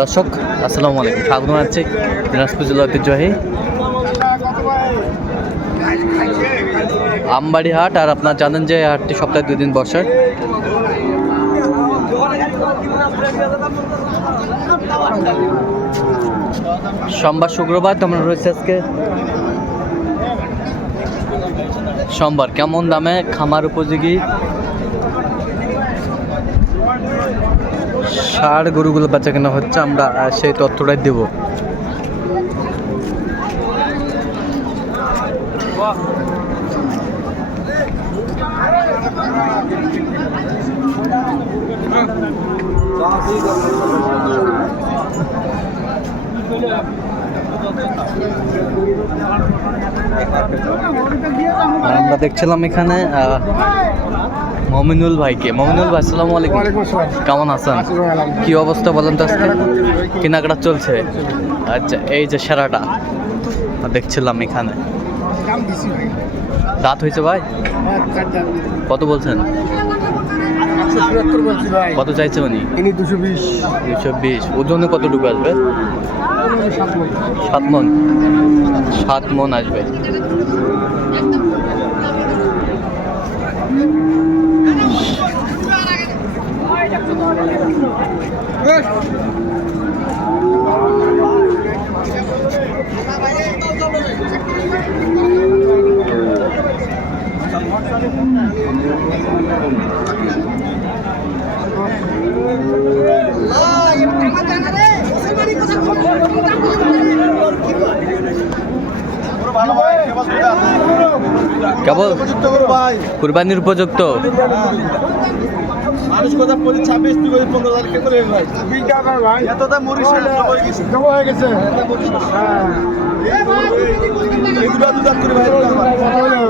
দর্শক আসসালামু আলাইকুম, স্বাগত জানাচ্ছি দিনাজপুর জেলা ঐতিহ্যবাহী আমবাড়ি হাট। আর আপনারা জানেন যে হাটটি সপ্তাহে 2 দিন বসে। সোমবার শুক্রবার তেমন রয়েছে আজকে সোমবার। কেমন দামে খামার উপযোগী ষাঁড় গরুগুলো বেচা কেনা হচ্ছে, আমরা সেই তথ্যটাই দেব। আমরা দেখছিলাম এখানে মমিনুল ভাইকে। মমিনুল ভাই আসসালামু আলাইকুম, কেমন আছেন? কি অবস্থা বলেন তো? আজকে কেনাকাটা চলছে? আচ্ছা, এই যে সেরাটা দেখছিলাম এখানে, দাঁত হয়েছে ভাই? কত বলছেন? কত চাইছে উনি? 220। ওজনে কতটুকু আসবে? 7 মন। 7 মন আসবে। কেবল কুরবানির উপযুক্ত। মানুষ কথা 26 তুই 15,000 করে ভাই ভাই এত দাম মরিস হয়ে গেছে। এই দুটো দুধাত করে ভাই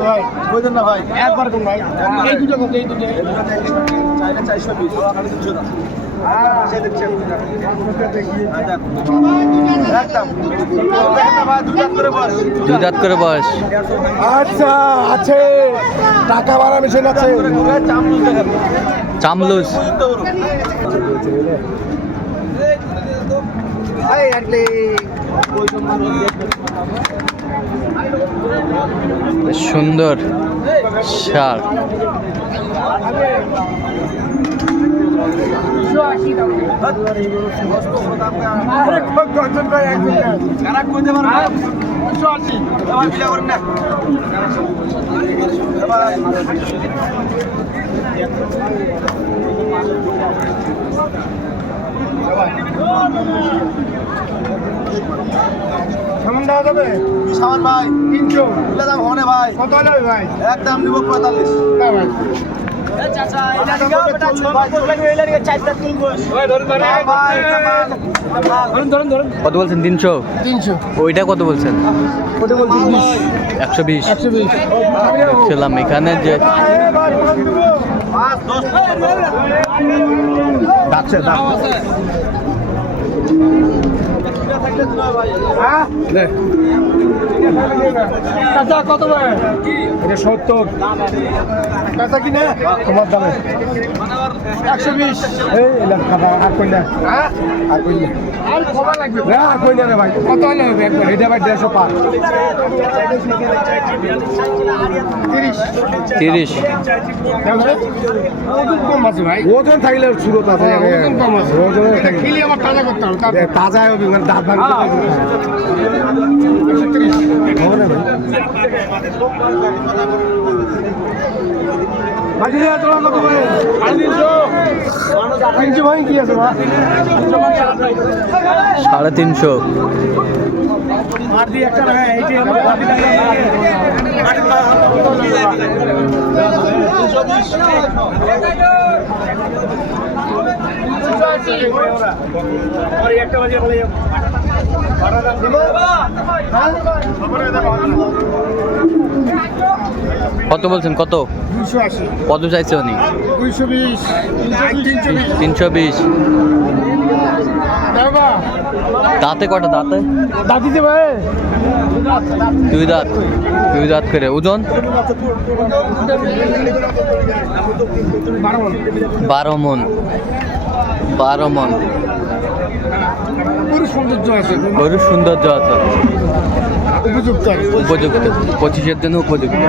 ভাই বুঝেন না ভাই, একবার কোন ভাই এই দুটো কত? এই দুটো চাইলে 420 খালি 200 দাম। দুই দাঁত করে বয়স। আচ্ছা আছে, টাকা বাড়া মেশিন আছে। চামলুস সুন্দর ষাঁড়। সামান দেওয়া যাবে? সামান ভাই 300 দাম হনে ভাই। কত হলে ভাই? একদম নিব 45। না ভাই কত বলছেন? 300। ওইটা কত বলছেন? 120। দেখছিলাম এখানে যে কত ভাই? এটা 70 কাঁচা কিনে তোমার দামে 120। এই আর কই না, আর কই না, আর কত লাগবে? না আর কই না রে ভাই, কত হলে হবে একবার? এটা ভাই 150 পার। 30। ওজন কম আছে ভাই, ওজন থাকলে সুরত আছে। ওজন কম আছে, ওজন থাকলে আমার তাজা করতে হবে, তাজা হবে মানে দাঁত ভাঙতে হবে। 130 হবে না ভাই। বাকি দিয়ে তোমার কত করে? 350 ভাই কি আছে ভাই? 350। আর দি একটা ভাই এইটি আমার বাকি টাকা আর একটা বাজে বলে ভাড়া দাম দিব। হ্যাঁ খবরে দাও। কত বলছেন? কত? 280। কত চাইছে উনি? 220। 320। দাঁতে কটা? দাঁতে দাঁতিতে ভাই 2 দাঁত। 2 দাঁত করে। ওজন 12 মন। 12 মন। পুরো সৌন্দর্য আছে, গরুর সৌন্দর্য আছে, উপযুক্ত আর কি। উপযুক্ত, 25-এর জন্য উপযুক্ত।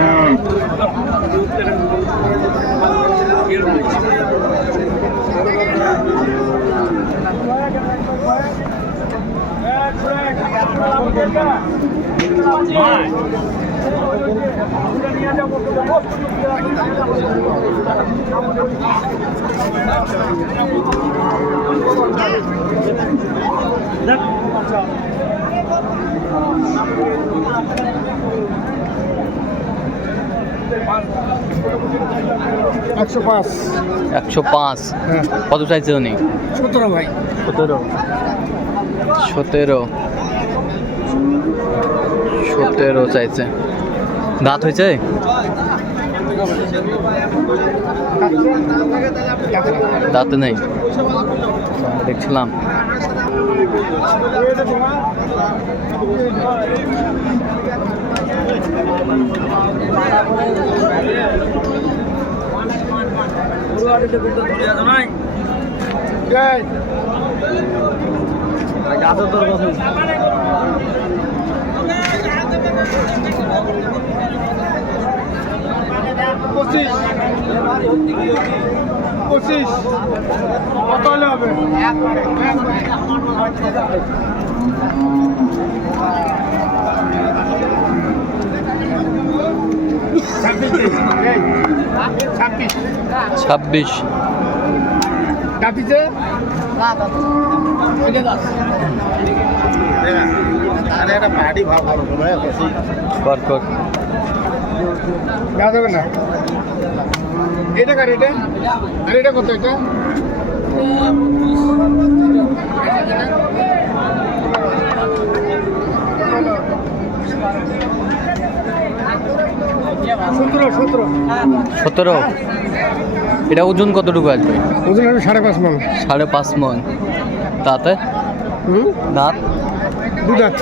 একশো পাঁচ। 105। হ্যাঁ, কত চাইছে উনি? 17 ভাই। 17 চাইছে। দাঁত হয়েছে? দাঁত নেই, দেখছিলাম। এই, পঁচিশ। 25 কত হলে হবে? ছাব্বিশ। 26। কাটিছে কর কর। দেওয়া যাবে না। এটা কার এটা? আর এটা কত এটা? সতেরো। 17। এটা ওজন কতটুকু আসবে? ওজন হবে 5.5 মণ। 5.5 মণ। তাতে দাঁত? 2 দাঁত।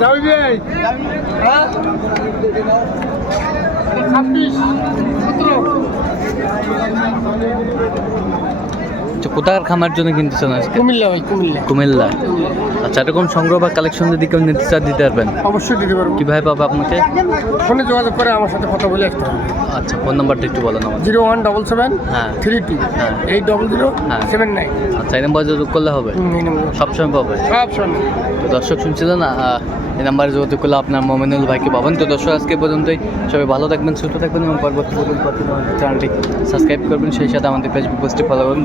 যাবি ভাই? 26, 17। কোথাকার খামার জন্য কিনতেছেন আজকে? কুমিল্লা ভাই, কুমিল্লা। কুমিল্লা। আচ্ছা, এরকম সংগ্রহ বা কালেকশন যদি কেউ নিতে চান দিতে পারবেন? অবশ্যই দিতে পারবো। কীভাবে পাবে আপনাকে? ফোনে যোগাযোগ করে আমার সাথে কথা বলে আসতে হবে। আচ্ছা, ফোন নাম্বারটা একটু বলেন আমাদের। 0177 হ্যাঁ 32 হ্যাঁ 800 79। আচ্ছা, এই নাম্বার যোগাযোগ করলে হবে? এই নম্বর সবসময় পাবে? সব সময়। তো দর্শক শুনছিলেন, এই নাম্বারে যোগাযোগ করলে আপনার মোমিনুল ভাইকে পাবেন। তো দর্শক আজকে পর্যন্তই। সবাই ভালো থাকবেন, সুস্থ থাকবেন এবং পরবর্তী চ্যানেলটি সাবস্ক্রাইব করবেন, সেই সাথে আমাদের ফেসবুক পেজটি ফলো করবেন।